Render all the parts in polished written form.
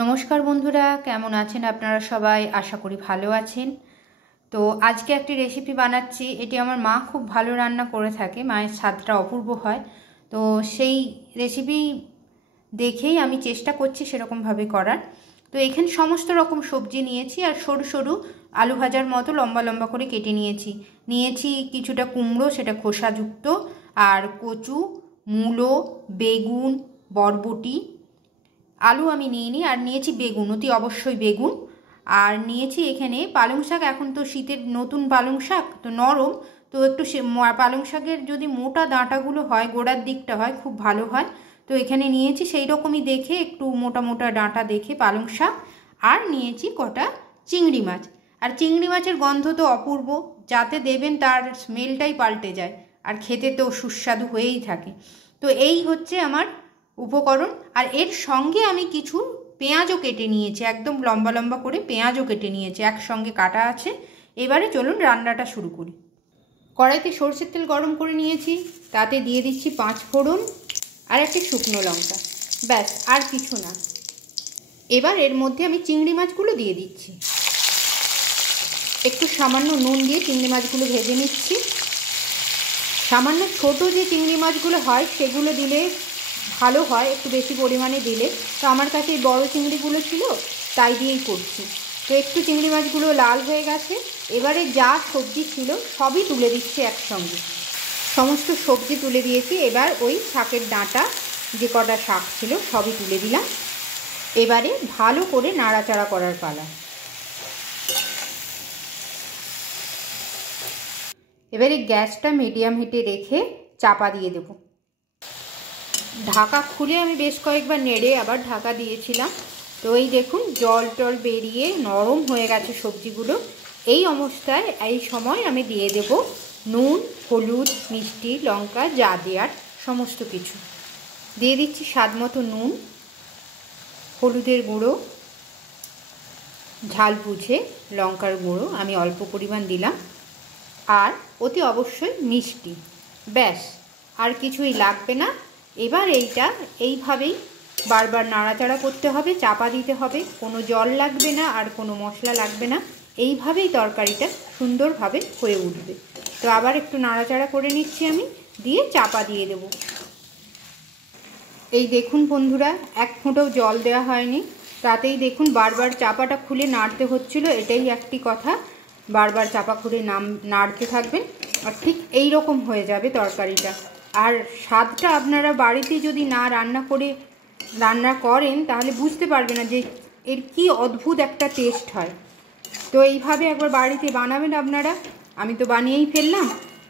নমস্কার বন্ধুরা, কেমন আছেন আপনারা সবাই? আশা করি ভালো আছেন। তো আজকে একটি রেসিপি বানাচ্ছি। এটি আমার মা খুব ভালো রান্না করে থাকে, মায়ের স্বাদটা অপূর্ব হয়। তো সেই রেসিপি দেখেই আমি চেষ্টা করছি সেরকমভাবে করার। তো এখানে সমস্ত রকম সবজি নিয়েছি আর সরু সরু আলু ভাজার মতো লম্বা লম্বা করে কেটে নিয়েছি কিছুটা কুমড়ো, সেটা খোসাযুক্ত, আর কচু, মূলো, বেগুন, বরবটি, আলু আমি নিইনি, আর নিয়েছি বেগুন, অতি অবশ্যই বেগুন। আর নিয়েছি এখানে পালং শাক। এখন তো শীতের নতুন পালং শাক, তো নরম, তো একটু পালং শাকের যদি মোটা ডাঁটাগুলো হয়, গোড়ার দিকটা হয়, খুব ভালো হয়। তো এখানে নিয়েছি সেই রকমই দেখে একটু মোটা মোটা ডাঁটা দেখে পালং শাক। আর নিয়েছি কটা চিংড়ি মাছ। আর চিংড়ি মাছের গন্ধ তো অপূর্ব, যাতে দেবেন তার স্মেলটাই পাল্টে যায়, আর খেতে তো সুস্বাদু হয়েই থাকে। তো এই হচ্ছে আমার উপকরণ। আর এর সঙ্গে আমি কিছু পেঁয়াজও কেটে নিয়েছি, একদম লম্বা লম্বা করে পেঁয়াজও কেটে নিয়েছি, একসঙ্গে কাটা আছে। এবারে চলুন রান্নাটা শুরু করি। কড়াইতে সরষের তেল গরম করে নিয়েছি, তাতে দিয়ে দিচ্ছি 5 ফোড়ন আর একটি শুকনো লঙ্কা, ব্যাস, আর কিছু না। এবার এর মধ্যে আমি চিংড়ি মাছগুলো দিয়ে দিচ্ছি, একটু সামান্য নুন দিয়ে চিংড়ি মাছগুলো ভেজে নিচ্ছি। সামান্য ছোট যে চিংড়ি মাছগুলো হয় সেগুলো দিলে ভালো হয়, একটু বেশি পরিমাণে দিলে। তো আমার কাছে এই বড় চিংড়িগুলো ছিল, তাই দিয়েই করছি। তো একটু চিংড়ি মাছগুলো লাল হয়ে গেছে। এবারে যা সবজি ছিল সবই তুলে দিচ্ছি একসঙ্গে, সমস্ত সবজি তুলে দিয়েছি। এবার ওই শাকের ডাঁটা, যে কটা শাক ছিল সবই তুলে দিলাম। এবারে ভালো করে নাড়াচাড়া করার পালা। এবারে গ্যাসটা মিডিয়াম হিটে রেখে চাপা দিয়ে দেব। ঢাকা খুলে আমি বেশ কয়েকবার নেড়ে আবার ঢাকা দিয়েছিলাম। তো এই দেখুন জল টল বেরিয়ে নরম হয়ে গেছে সবজিগুলো। এই অবস্থায় এই সময় আমি দিয়ে দেব নুন, হলুদ, মিষ্টি, লঙ্কা, যা দেওয়ার সমস্ত কিছু দিয়ে দিচ্ছি। স্বাদ মতো নুন, হলুদের গুঁড়ো, ঝাল বুঝে লঙ্কার গুঁড়ো আমি অল্প পরিমাণ দিলাম, আর অতি অবশ্যই মিষ্টি, ব্যাস, আর কিছুই লাগবে না। এবার এইটা এইভাবেই বারবার নাড়াচাড়া করতে হবে, চাপা দিতে হবে, কোনো জল লাগবে না আর কোনো মশলা লাগবে না। এইভাবেই তরকারিটা সুন্দরভাবে হয়ে উঠবে। তো আবার একটু নাড়াচাড়া করে নিচ্ছি আমি, দিয়ে চাপা দিয়ে দেব। এই দেখুন বন্ধুরা, এক ফোঁটাও জল দেওয়া হয়নি, তাতেই দেখুন বারবার চাপাটা খুলে নাড়তে হচ্ছিল। এটাই একটি কথা, বারবার চাপা খুলে নাড়তে থাকবেন, আর ঠিক এই রকম হয়ে যাবে তরকারিটা। আর স্বাদটা আপনারা বাড়িতে যদি না রান্না করেন তাহলে বুঝতে পারবেন না যে এর কি অদ্ভুত একটা টেস্ট হয়। তো এইভাবে একবার বাড়িতে বানাবেন আপনারা। আমি তো বানিয়েই ফেললাম,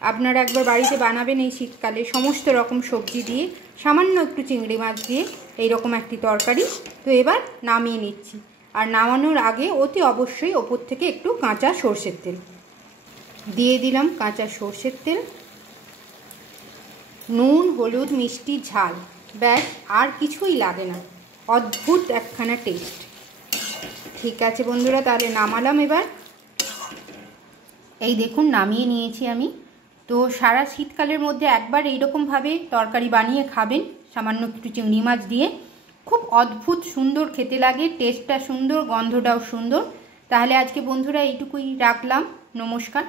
আপনারা একবার বাড়িতে বানাবেন এই শীতকালে, সমস্ত রকম সবজি দিয়ে, সামান্য একটু চিংড়ি মাছ দিয়ে এইরকম একটি তরকারি। তো এবার নামিয়ে নিচ্ছি। আর নামানোর আগে অতি অবশ্যই ওপর থেকে একটু কাঁচা সর্ষের তেল দিয়ে দিলাম। কাঁচা সর্ষের তেল, নুন, হলুদ, মিষ্টি, ঝাল, ব্যাস, আর কিছুই লাগে না। অদ্ভুত একখানা টেস্ট। ঠিক আছে বন্ধুরা, তাহলে নামালাম এবার। এই দেখুন নামিয়ে নিয়েছি আমি। তো সারা শীতকালের মধ্যে একবার এইরকমভাবে তরকারি বানিয়ে খাবেন, সামান্য একটু চিংড়ি মাছ দিয়ে। খুব অদ্ভুত সুন্দর খেতে লাগে, টেস্টটা সুন্দর, গন্ধটাও সুন্দর। তাহলে আজকে বন্ধুরা এইটুকুই রাখলাম। নমস্কার।